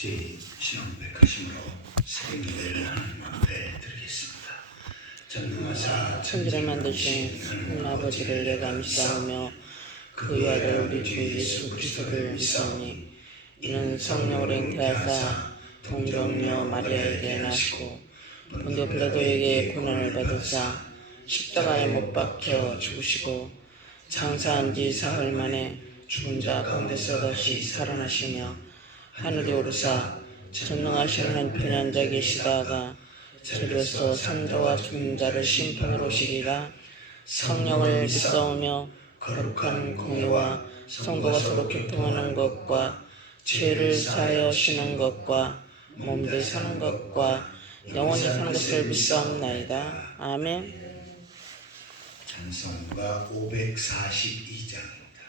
저희 신앙 백하심으로 새벽 예배를 하나님 앞에 드리겠습니다. 전능하사 천지를 만드신 하나님 아버지를 내가 믿사오며 그의 아들 우리 주 예수 그리스도를 믿사오니 이는 성령으로 잉태하사 동정녀 마리아에게 나시고 본디오 빌라도에게 고난을 받으사 십자가에 못 박혀 죽으시고 장사한 지 사흘 만에 죽은 자 가운데서 다시 살아나시며 하늘에 오르사 전능하신 한편에 앉아 계시다가 저리로서 산자와 죽은 자를 심판으로 오시리라. 성령을 믿사오며 거룩한 공의와 성도가 서로 교통하는 것과 죄를 사하여 쉬는 것과 몸들 사는 것과 영원히 사는 것을 믿사옵나이다. 아멘. 찬송가 542장입니다.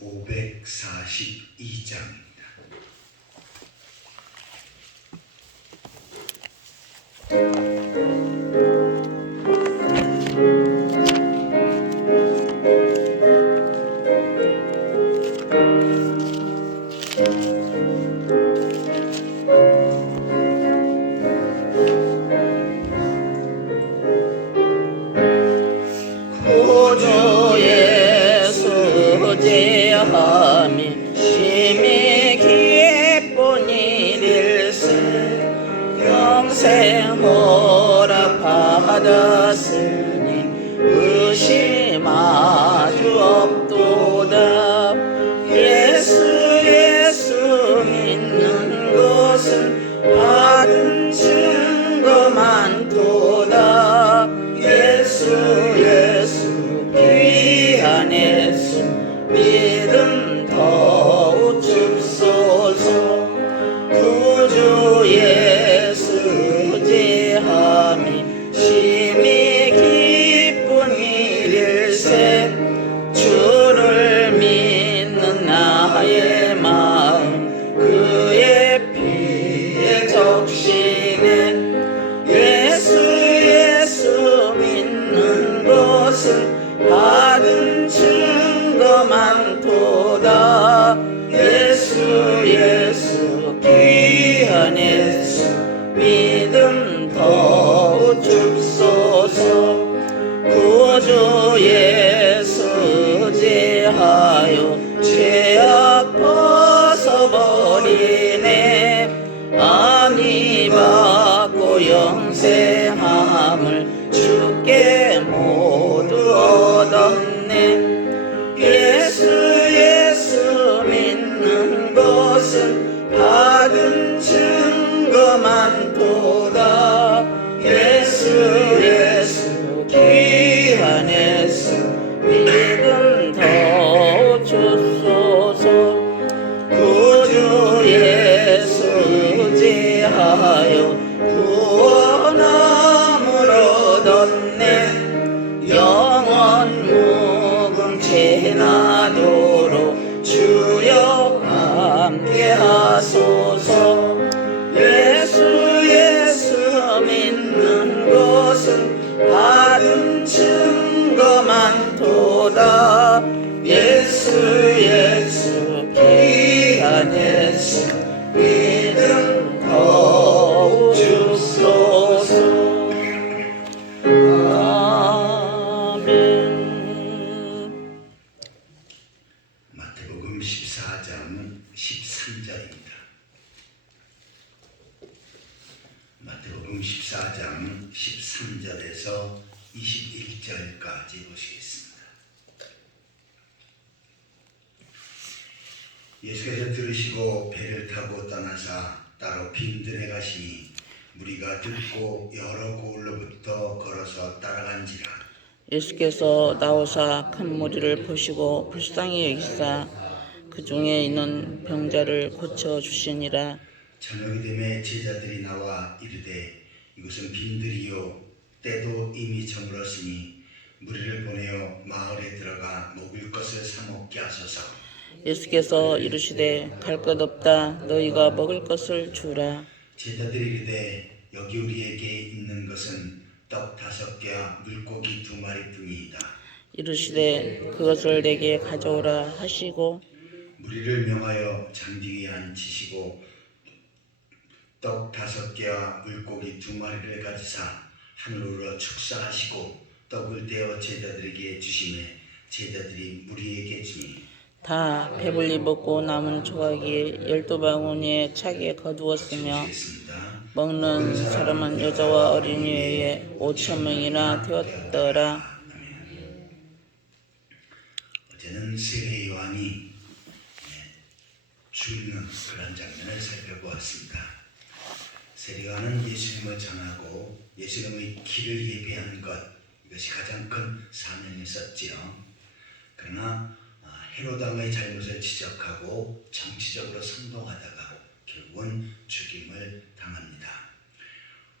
542장입니다. 구주의 수제함이 심히 기쁜 일일세 영생 허락받았으니 의심 아주 없도다. 예수 믿는 것은 받은 증거 많도다. 예수 귀한 예수 믿음 더욱 줍소서. 구주 예수 제함이 심히 기쁜 일일세 주를 믿는 나의 마음 그의 피에 적시네. 예수 믿는 것은 받은 증거 많도다. 예수 귀한 예수 믿음 더욱 줍소서. 구주 예수 제하여 죄악 벗어버리네. 안위 받고 영생함을 주께 모두 얻었네. 예수 믿는 것은 받은 증거 많도다. 예수 귀한 예수 믿음 더욱 줍소서. 구주 예수 제하여 구원함을 얻었네. 영원 무궁 나도록 주여 함께 하소서. 예수 믿는 것은 받은 증거 많도다. 예수 귀한 예수 믿음 더욱 줍소서. 아멘. 마태복음 14장 13절입니다. 마태복음 14장 13절에서 21절까지 보시겠습니다. 예수께서 들으시고 배를 타고 떠나사 따로 빈들에 가시니 무리가 듣고 여러 고을로부터 걸어서 따라간지라. 예수께서 나오사 큰 무리를 보시고 불쌍히 여기사 그 중에 있는 병자를 고쳐 주시니라. 저녁이 되매 제자들이 나와 이르되 이곳은 빈들이요 때도 이미 저물었으니 무리를 보내어 마을에 들어가 먹을 것을 사 먹게 하소서. 예수께서 이르시되 갈 것 없다. 너희가 먹을 것을 주라. 제자들이 이르되 여기 우리에게 있는 것은 떡 5개와 물고기 2마리뿐이다. 이르시되 그것을 내게 가져오라 하시고 무리를 명하여 장기 위에 앉히시고 떡 5개와 물고기 2마리를 가지사 하늘으로 축사하시고 떡을 떼어 제자들에게 주시매 제자들이 무리에게 주니 다 배불리 먹고 남은 조각이 12바구니에 차게 거두었으며 주겠습니다. 먹는 사람은 여자와 어린이 외에 5,000명이나 되었더라. 어제는 세례 요한이 죽는 그런 장면을 살펴보았습니다. 세례 요한은 예수님을 전하고 예수님의 길을 예비하는 것, 이것이 가장 큰 사명이었지요. 그러나 헤롯 왕의 잘못을 지적하고 정치적으로 선동하다가 결국은 죽임을 당합니다.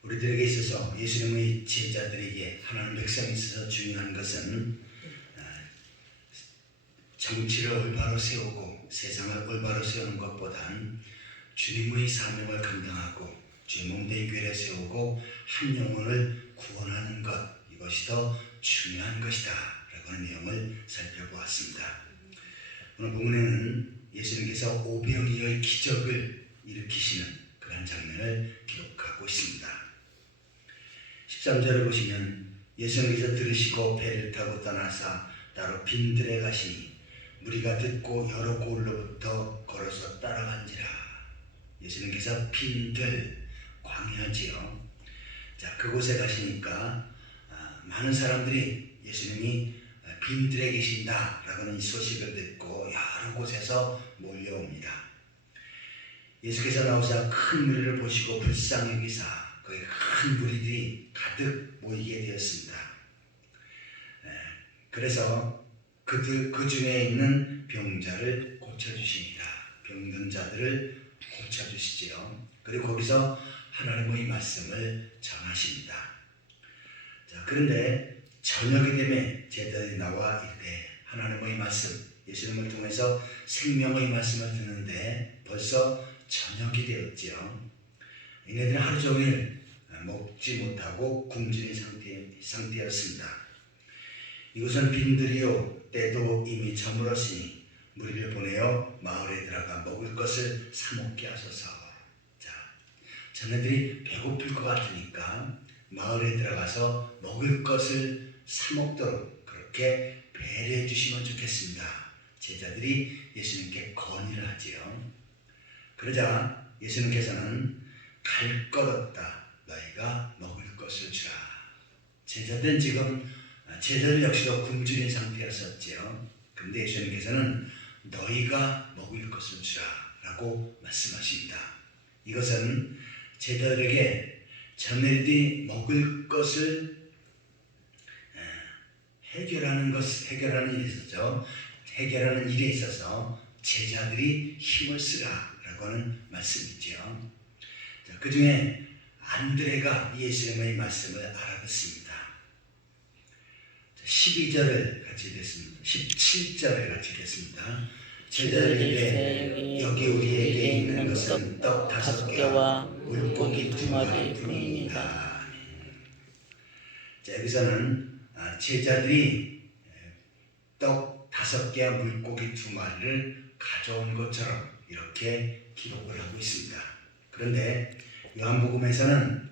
우리들에게 있어서 예수님의 제자들에게 하나님 백성에 있어서 중요한 것은 정치를 올바로 세우고 세상을 올바로 세우는 것보다는 주님의 사명을 감당하고 주의 몸된 교회를 세우고 한 영혼을 구원하는 것, 이것이 더 중요한 것이다 라고 하는 내용을 살펴보았습니다. 오늘 본문에는 예수님께서 오병이어의 기적을 일으키시는 그런 장면을 기록하고 있습니다. 13절을 보시면 예수님께서 들으시고 배를 타고 떠나사 따로 빈들에 가시니 무리가 듣고 여러 곳으로부터 걸어서 따라간지라. 예수님께서 빈들, 광야지요. 자, 그곳에 가시니까 많은 사람들이 예수님이 빈들에 계신다라고 하는 소식을 듣고 여러 곳에서 몰려옵니다. 예수께서 나오사 큰 무리를 보시고 불쌍히 여기사 거기 큰 무리들이 가득 모이게 되었습니다. 그래서 그 중에 있는 병자를 고쳐주십니다. 병든 자들을 고쳐주시지요. 그리고 거기서 하나님의 말씀을 전하십니다. 자, 그런데 저녁이 되면 제자들이 나와 이때 하나님의 말씀, 예수님을 통해서 생명의 말씀을 듣는데 벌써 저녁이 되었지요. 이네들은 하루 종일 먹지 못하고 굶주린 상태였습니다. 이곳은 빈들이요 때도 이미 저물었으니 무리를 보내어 마을에 들어가 먹을 것을 사 먹게 하소서. 자, 자네들이 배고플 것 같으니까 마을에 들어가서 먹을 것을 사 먹도록 그렇게 배려해 주시면 좋겠습니다. 제자들이 예수님께 건의를 하지요. 그러자 예수님께서는 갈 것 없다. 너희가 먹을 것을 주라. 제자들은 지금 제자들 역시도 굶주린 상태였었지요. 그런데 예수님께서는 너희가 먹을 것을 주라 라고 말씀하십니다. 이것은 제자들에게 자네들이 먹을 것을 해결하는 일에 있어서 제자들이 힘을 쓰라라고 하는 말씀이죠. 그 중에 안드레가 예수님의 말씀을 알아듣습니다. 12절을 같이 읽겠습니다. 17절을 같이 읽겠습니다. 제자들에게 여기 우리에게 있는 것은 떡 5개와 물고기 2마리뿐입니다. 자, 여기서는 제자들이 떡 5개와 물고기 2마리를 가져온 것처럼 이렇게 기록을 하고 있습니다. 그런데 요한복음에서는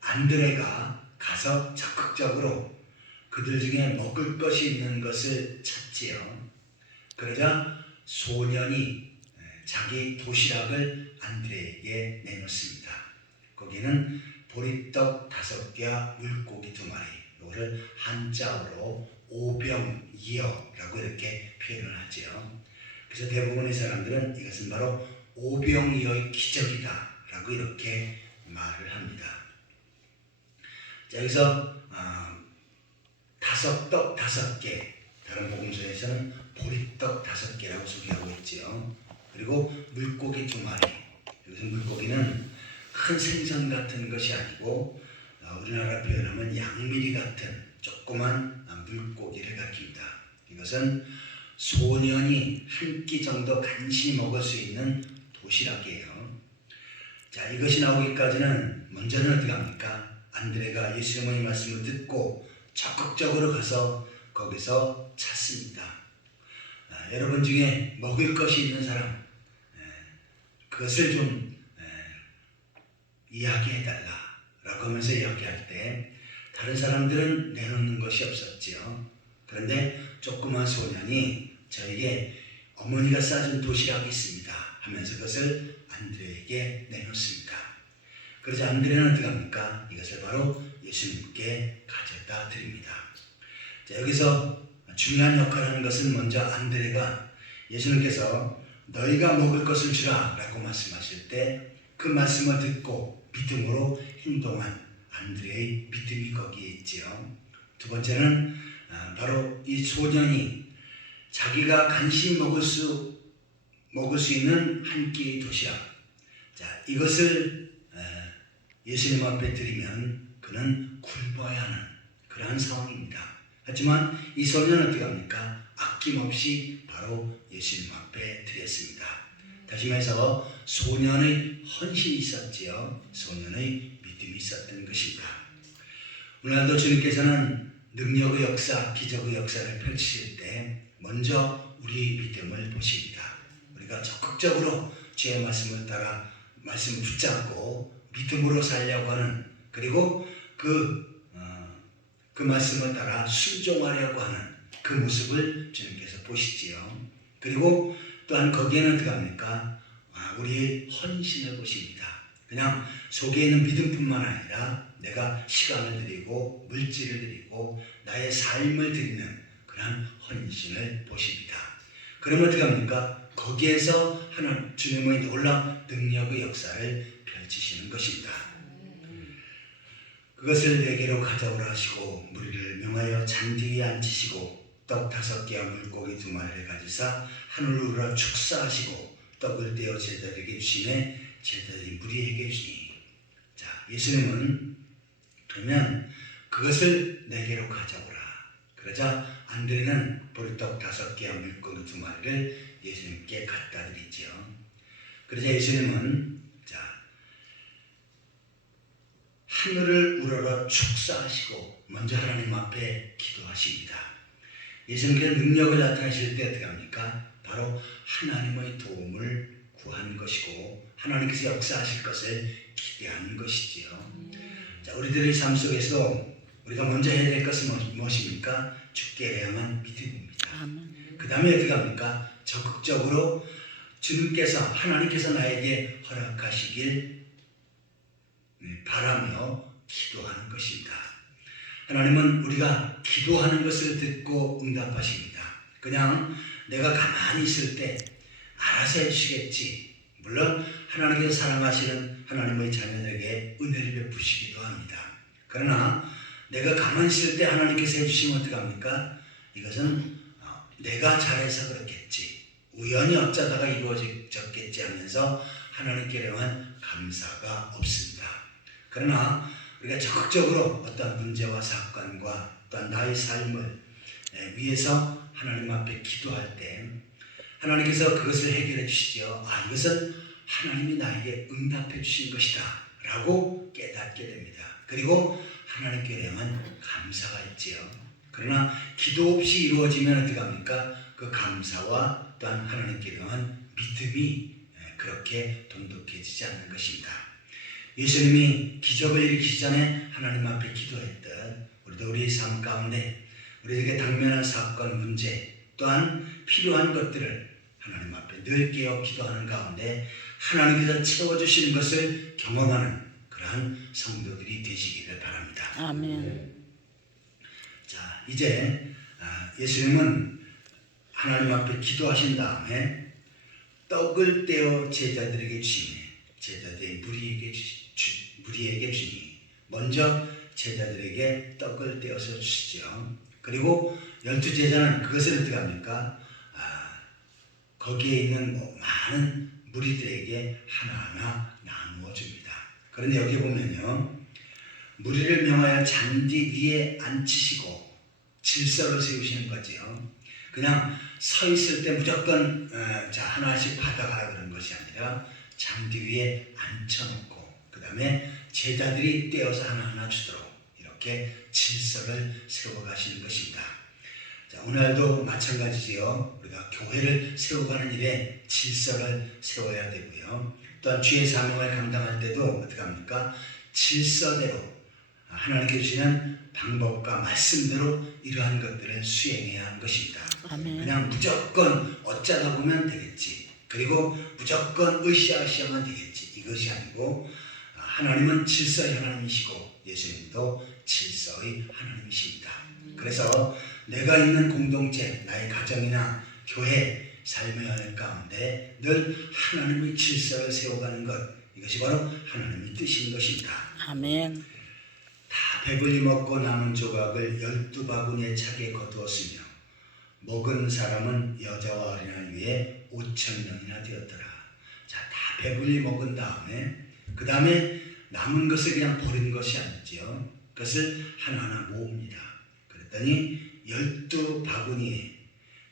안드레가 가서 적극적으로 그들 중에 먹을 것이 있는 것을 찾지요. 그러자 소년이 자기 도시락을 안드레에게 내놓습니다. 거기는 보리떡 5개와 물고기 2마리, 이거를 한자어로 오병이어라고 이렇게 표현을 하죠. 그래서 대부분의 사람들은 이것은 바로 오병이어의 기적이다 라고 이렇게 말을 합니다. 자, 여기서 떡 5개, 다른 복음서에서는 보리떡 5개라고 소개하고 있지요. 그리고 물고기 2마리. 여기서 물고기는 큰 생선 같은 것이 아니고 우리나라 표현하면 양미리 같은 조그만 물고기를 가리킵니다. 이것은 소년이 한 끼 정도 간신히 먹을 수 있는 도시락이에요. 자, 이것이 나오기까지는 먼저는 어떻게 합니까? 안드레가 예수님의 말씀을 듣고 적극적으로 가서 거기서 찾습니다. 여러분 중에 먹을 것이 있는 사람, 그것을 좀 이야기해달라라고 하면서 이야기할 때 다른 사람들은 내놓는 것이 없었지요. 그런데 조그만 소년이 저에게 어머니가 싸준 도시락이 있습니다 하면서 그것을 안드레에게 내놓습니다. 그러자 안드레는 어떻게 합니까? 이것을 바로 예수님께 가져다 드립니다. 자, 여기서 중요한 역할을 하는 것은 먼저 안드레가 예수님께서 너희가 먹을 것을 주라 라고 말씀하실 때 그 말씀을 듣고 믿음으로 행동한 안드레의 믿음이 거기에 있지요. 두 번째는 바로 이 소년이 자기가 간신히 먹을 수 있는 한 끼의 도시락, 자, 이것을 예수님 앞에 드리면 그는 굶어야 하는 그러한 상황입니다. 하지만 이 소년은 어떻게 합니까? 아낌없이 바로 예수님 앞에 드렸습니다. 다시 말해서 소년의 헌신이 있었지요. 소년의 믿음이 있었던 것입니다. 오늘날도 주님께서는 능력의 역사, 기적의 역사를 펼치실 때 먼저 우리의 믿음을 보십니다. 우리가 적극적으로 주의 말씀을 따라 말씀을 붙잡고 믿음으로 살려고 하는, 그리고 그 말씀을 따라 순종하려고 하는 그 모습을 주님께서 보시지요. 그리고 또한 거기에는 어떻게 합니까? 우리의 헌신을 보십니다. 그냥 속에 있는 믿음뿐만 아니라 내가 시간을 드리고 물질을 드리고 나의 삶을 드리는 그런 헌신을 보십니다. 그러면 어떻게 합니까? 거기에서 주님의 놀라운 능력의 역사를 펼치시는 것입니다. 그것을 내게로 가져오라 하시고 무리를 명하여 잔디 위에 앉히시고 떡 5개와 물고기 2마리를 가지사 하늘로 우러러 축사하시고 떡을 떼어 제자들에게 주시매 제자들이 무리에게 주시니. 자, 예수님은 그러면 그것을 내게로 가져오라. 그러자 안드레는 보리떡 5개와 물고기 2마리를 예수님께 갖다 드리지요. 그러자 예수님은 하늘을 우러러 축사하시고 먼저 하나님 앞에 기도하십니다. 예수님께서 능력을 나타내실 때 어떻게 합니까? 바로 하나님의 도움을 구한 것이고 하나님께서 역사하실 것을 기대하는 것이지요. 자, 우리들의 삶 속에서 우리가 먼저 해야 될 것은 무엇입니까? 주께 대한 믿음입니다. 그 다음에 어떻게 합니까? 적극적으로 하나님께서 나에게 허락하시길 바라며 기도하는 것입니다. 하나님은 우리가 기도하는 것을 듣고 응답하십니다. 그냥 내가 가만히 있을 때 알아서 해주시겠지. 물론 하나님께서 사랑하시는 하나님의 자녀들에게 은혜를 베푸시기도 합니다. 그러나 내가 가만히 있을 때 하나님께서 해주시면 어떡합니까? 이것은 내가 잘해서 그렇겠지, 우연히 어쩌다가 이루어졌겠지 하면서 하나님께 대한 감사가 없습니다. 그러나 우리가 적극적으로 어떤 문제와 사건과 또한 나의 삶을 위해서 하나님 앞에 기도할 때 하나님께서 그것을 해결해 주시죠. 이것은 하나님이 나에게 응답해 주신 것이다 라고 깨닫게 됩니다. 그리고 하나님께 대한 감사가 있지요. 그러나 기도 없이 이루어지면 어떻게 합니까? 그 감사와 또한 하나님께 대한 믿음이 그렇게 돈독해지지 않는 것입니다. 예수님이 기적을 일으키기 전에 하나님 앞에 기도했듯 우리도 우리의 삶 가운데 우리에게 당면한 사건, 문제 또한 필요한 것들을 하나님 앞에 늘 깨어 기도하는 가운데 하나님께서 채워주시는 것을 경험하는 그러한 성도들이 되시기를 바랍니다. 아멘. 자, 이제 예수님은 하나님 앞에 기도하신 다음에 떡을 떼어 제자들에게 주시니 제자들이 무리에게 주니 먼저 제자들에게 떡을 떼어서 주시죠. 그리고 12제자는 그것을 어떻게 합니까? 거기에 있는 많은 무리들에게 하나하나 나누어 줍니다. 그런데 여기 보면요, 무리를 명하여 잔디 위에 앉히시고 질서를 세우시는 거지요. 그냥 서 있을 때 무조건 하나씩 받아가라 그런 것이 아니라 잔디 위에 앉혀놓고 그 다음에 제자들이 떼어서 하나하나 주도록 이렇게 질서를 세워가시는 것입니다. 자, 오늘도 마찬가지지요. 우리가 교회를 세워가는 일에 질서를 세워야 되고요. 또한 주의 사명을 감당할 때도 어떻게 합니까? 질서대로 하나님께 주시는 방법과 말씀대로 이러한 것들을 수행해야 하는 것입니다. 아멘. 그냥 무조건 어쩌다 보면 되겠지, 그리고 무조건 으쌰으쌰하면 되겠지, 이것이 아니고 하나님은 질서의 하나님이시고 예수님도 질서의 하나님이십니다. 그래서 내가 있는 공동체, 나의 가정이나 교회, 삶의 연애 가운데 늘 하나님의 질서를 세워가는 것, 이것이 바로 하나님의 뜻인 것입니다. 아멘. 다 배불리 먹고 남은 조각을 12바구니에 차게 거두었으며 먹은 사람은 여자와 어린아이 위에 5,000명이나 되었더라. 자, 다 배불리 먹은 다음에 그 다음에 남은 것을 그냥 버린 것이 아니지요. 그것을 하나하나 모읍니다. 그랬더니 12바구니에,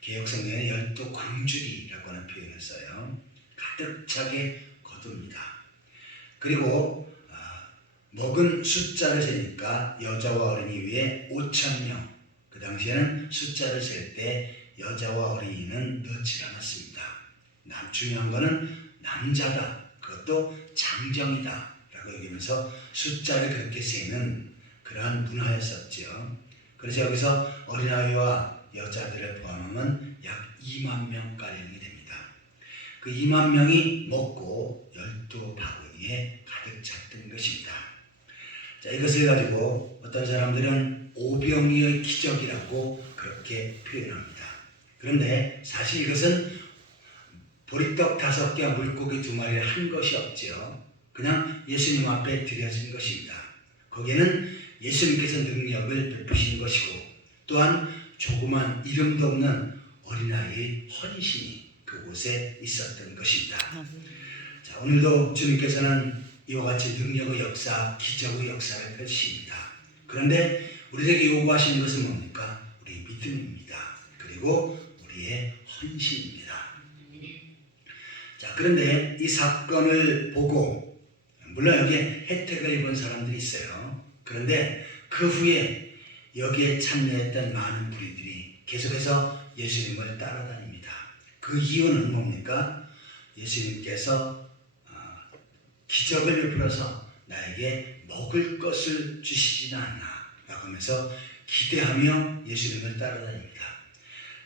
개역성경에 12광주리라고 하는 표현을 써요. 가득 차게 거둡니다. 그리고 먹은 숫자를 세니까 여자와 어린이 위에 5,000명. 그 당시에는 숫자를 셀 때 여자와 어린이는 넣지 않았습니다. 중요한 거는 남자다, 그것도 장정이다 라고 여기면서 숫자를 그렇게 세는 그러한 문화였었죠. 그래서 여기서 어린아이와 여자들을 포함하면 약 2만 명가량이 됩니다. 그 2만 명이 먹고 12바구니에 가득 찼던 것입니다. 자, 이것을 가지고 어떤 사람들은 오병이의 기적이라고 그렇게 표현합니다. 그런데 사실 이것은 보리떡 5개와 물고기 2마리를 한 것이 없죠. 그냥 예수님 앞에 드려진 것입니다. 거기에는 예수님께서 능력을 베푸신 것이고, 또한 조그만 이름도 없는 어린아이의 헌신이 그곳에 있었던 것입니다. 자, 오늘도 주님께서는 이와 같이 능력의 역사, 기적의 역사를 펼치십니다. 그런데 우리에게 요구하시는 것은 뭡니까? 우리의 믿음입니다. 그리고 우리의 헌신입니다. 자, 그런데 이 사건을 보고, 물론 여기에 혜택을 입은 사람들이 있어요. 그런데 그 후에 여기에 참여했던 많은 무리들이 계속해서 예수님을 따라다닙니다. 그 이유는 뭡니까? 예수님께서 기적을 베풀어서 나에게 먹을 것을 주시지는 않나 라고 하면서 기대하며 예수님을 따라다닙니다.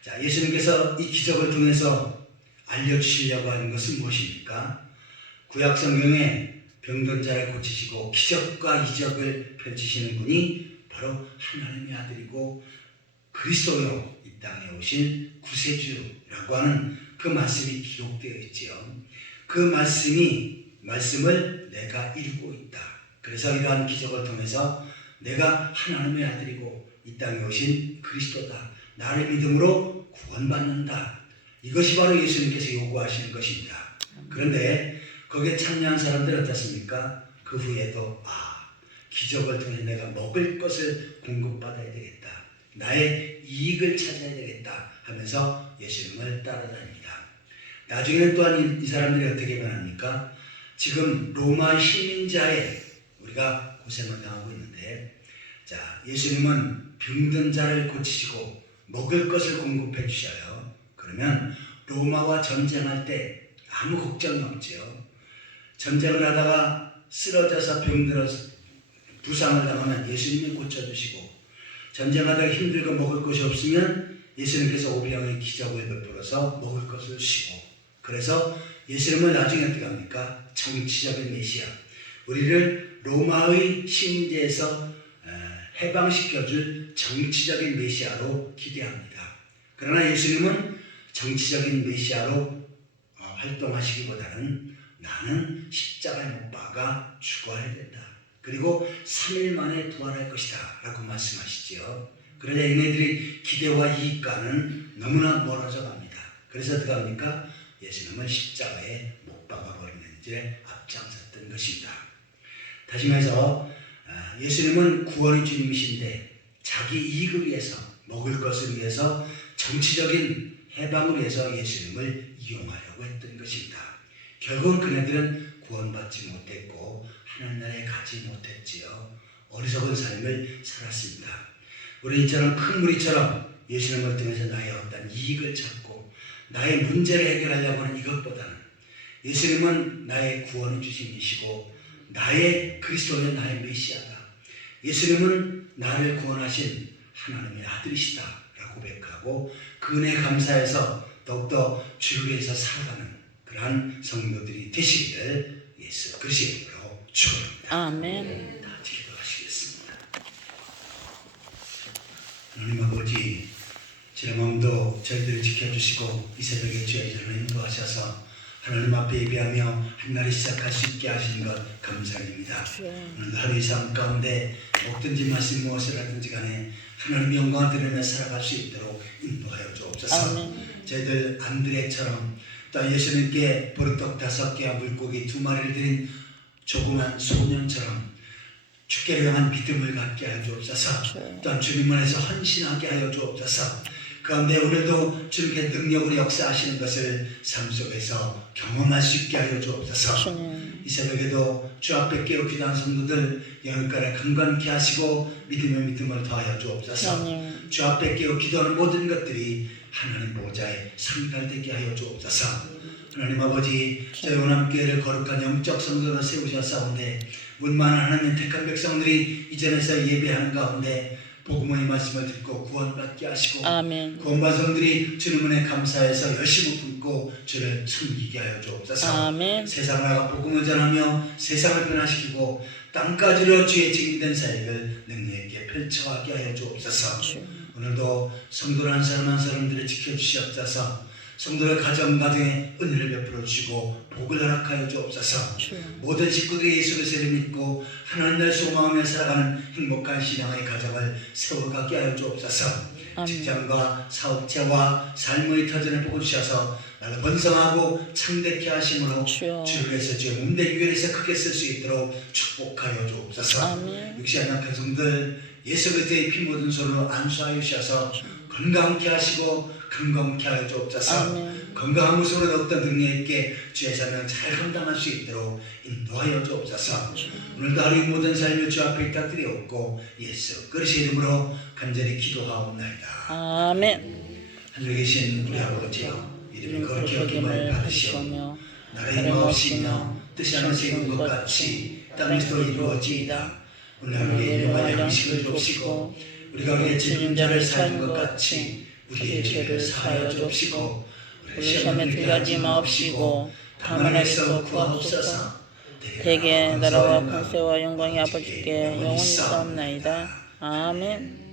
자, 예수님께서 이 기적을 통해서 알려주시려고 하는 것은 무엇입니까? 구약 성경에 병든 자를 고치시고 기적과 이적을 펼치시는 분이 바로 하나님의 아들이고 그리스도요, 이 땅에 오신 구세주라고 하는 그 말씀이 기록되어 있지요. 그 말씀을 내가 이루고 있다. 그래서 이러한 기적을 통해서 내가 하나님의 아들이고 이 땅에 오신 그리스도다, 나를 믿음으로 구원받는다, 이것이 바로 예수님께서 요구하시는 것입니다. 그런데 거기에 참여한 사람들은 어떻습니까? 그 후에도 기적을 통해 내가 먹을 것을 공급받아야 되겠다, 나의 이익을 찾아야 되겠다 하면서 예수님을 따라다닙니다. 나중에는 또한 이 사람들이 어떻게 변합니까? 지금 로마 시민자에 우리가 고생을 당하고 있는데, 자, 예수님은 병든 자를 고치시고 먹을 것을 공급해 주셔요. 그러면 로마와 전쟁할 때 아무 걱정이 없죠. 전쟁을 하다가 쓰러져서 병들어서 부상을 당하면 예수님이 고쳐주시고, 전쟁하다가 힘들고 먹을 것이 없으면 예수님께서 오병의 기적을 베풀어서 먹을 것을 주시고, 그래서 예수님은 나중에 어떻게 합니까? 정치적인 메시아, 우리를 로마의 시민제에서 해방시켜줄 정치적인 메시아로 기대합니다. 그러나 예수님은 정치적인 메시아로 활동하시기보다는 나는 십자가에 못 박아 죽어야 된다, 그리고 3일 만에 부활할 것이다 라고 말씀하시지요. 그러자 얘네들이 기대와 이익과는 너무나 멀어져 갑니다. 그래서 어떻게 합니까? 예수님은 십자가에 못 박아버리는 일에 앞장섰던 것입니다. 다시 말해서 예수님은 구원의 주님이신데 자기 이익을 위해서, 먹을 것을 위해서, 정치적인 해방을 위해서 예수님을 이용하려고 했던 것입니다. 결국은 그네들은 구원받지 못했고 하나님 나라에 가지 못했지요. 어리석은 삶을 살았습니다. 우리 이처럼 큰 무리처럼 예수님을 통해서 나의 어떤 이익을 찾고 나의 문제를 해결하려고 하는 이것보다는 예수님은 나의 구원의 주님이시고 나의 그리스도는 나의 메시아다. 예수님은 나를 구원하신 하나님의 아들이시다 라고 고백하고 그 은혜에 감사해서 더욱더 주를 위해서 살아가는 그러한 성도들이 되시기를 예수 그리스도의 이름으로 축원합니다. 아멘. 다 기도하시겠습니다. 하나님 아버지, 제 마음도 저희들을 지켜주시고 이 새벽에 주의 전을 인도하셔서 하나님 앞에 예배하며 한 날을 시작할 수 있게 하시는 것 감사드립니다. 오늘 하루의 삶 가운데 먹든지 마신 무엇을 하든지 간에 하나님의 영광을 드리며 살아갈 수 있도록 인도하여 주옵소서. 아멘. 저희들 안드레처럼 또 예수님께 보리떡 5개와 물고기 2마리를 드린 조그만 소년처럼 주께를 향한 믿음을 갖게 하여 주옵소서. 또한 주님을 위해서 헌신하게 하여 주옵소서. 그런데 오늘도 주님께 능력으로 역사하시는 것을 삶 속에서 경험할 수 있게 하여 주옵소서. 이 새벽에도 주 앞에 깨어 기도한 성도들 영혼가를 강건케 하시고 믿음을 더하여 주옵소서. 주 앞에 깨어 기도하는 모든 것들이 하나님 보호자의 상달되게 하여 주옵소서. 하나님 아버지, 저희 원암교회를 거룩한 영적 성도로 세우셨사온데 문만한 하나님 택한 백성들이 이 전에서 예배하는 가운데 복음의 말씀을 듣고 구원받게 하시고 아멘. 구원받은 성들이 주님 은혜 감사해서 열심히 품고 주를 섬기게 하여 주옵소서. 아멘. 세상을 나가 복음을 전하며 세상을 변화시키고 땅까지로 주의 증인된 사역을 능력 있게 펼쳐가게 하여 주옵소서. 오늘도 성도를 한 사람 한 사람들을 지켜주시옵소서. 성도의 가정에 은혜를 베풀어 주시고 복을 허락하여 주옵소서. 모든 식구들이 예수 그리스도를 믿고 하나님을 소망하며 살아가는 행복한 신앙의 가정을 세워가게 하여 주옵소서. 직장과 사업체와 삶의 터전을 보고 주셔서 나를 번성하고 창대케 하심으로 주를 위해서 주의 몸된 교회에서 크게 쓸 수 있도록 축복하여 주옵소서. 육신의 약한 성들 예수 그리스도의 피 묻은 손으로 안수하여 주셔서 건강케 하시고 건강케 하여 주옵소서. 건강한 모습으로 더욱더 능력 있게 주의 사명을 잘 감당할 수 있도록 인도하여 주옵소서. 오늘도 하루의 모든 삶을 주 앞에 부탁드리옵고 예수 그리스도의 이름으로 간절히 기도하옵나이다. 아멘. 하늘에 계신 우리 아버지여, 이름이 거룩히 여김을 받으시오며 나라의 마옵시며 뜻이 하늘에서 이룬 것 같이 땅에서도 이루어지이다. 오늘 하루의 일용할 양식을 줍시고 우리가 우리의 책임자를 사하는 것 같이 우리의 죄를 사하여 줍시고 우리 시험에 들어가지 마옵시고 다만 에서 구하옵소서. 대개 나라와 권세와 영광이 아버지께 영원히 있사옵나이다. 아멘.